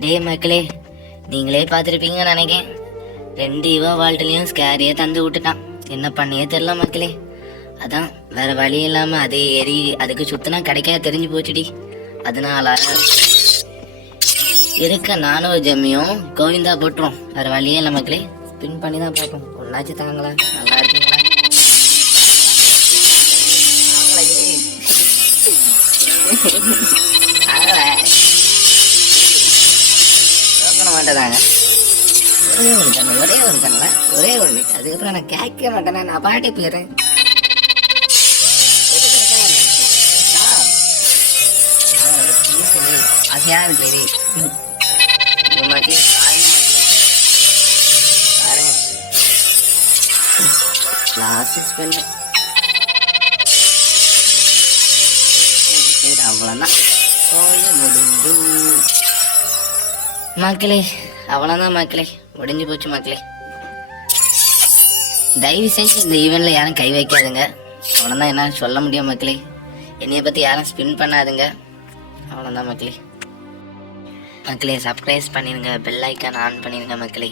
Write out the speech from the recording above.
டே மக்களே, நீங்களே பார்த்துருப்பீங்கன்னு நினைக்கிறேன். 2 இவா வாழ்ட்டுலையும் ஸ்கேரியே தந்து விட்டுட்டான். என்ன பண்ணியே தெரில மக்களே. அதான் வேற வழி இல்லாம அதே ஏறி அதுக்கு சுத்தினா கிடைக்க தெரிஞ்சு போச்சுடி. அதனால இருக்க நானும் ஜெம்மியும் கோவிந்தா போட்டுரும். வேற வழியே இல்லை மக்களே. ஸ்பின் பண்ணி தான் பார்ப்போம். ஒன்னாச்சு தாங்களா? நல்லா இருக்கீங்களா? மாட்டேதாங்க. ஒரே ஒரு கண்ணல ஒரே ஒரு மீட். அதுக்கப்புறம் நான் கேட்க மாட்டேன்னா நான் பாட்டி போயிடுறேன். ஆசையா இருக்கு. அவ்வளோதான் முடிஞ்சு மக்களே. அவ்வளோதான் மக்களே, முடிஞ்சு போச்சு மக்களே. தயவு செஞ்சு இந்த ஈவெண்ட்ல யாரும் கை வைக்காதுங்க. அவ்வளோதான் என்ன சொல்ல முடியும் மக்களே. என்னைய பற்றி யாரும் ஸ்பின் பண்ணாதுங்க. அவ்வளோதான் மக்களே. மக்களே சப்ஸ்கிரைப் பண்ணிடுங்க, பெல் ஐக்கான் ஆன் பண்ணிடுங்க மக்களே.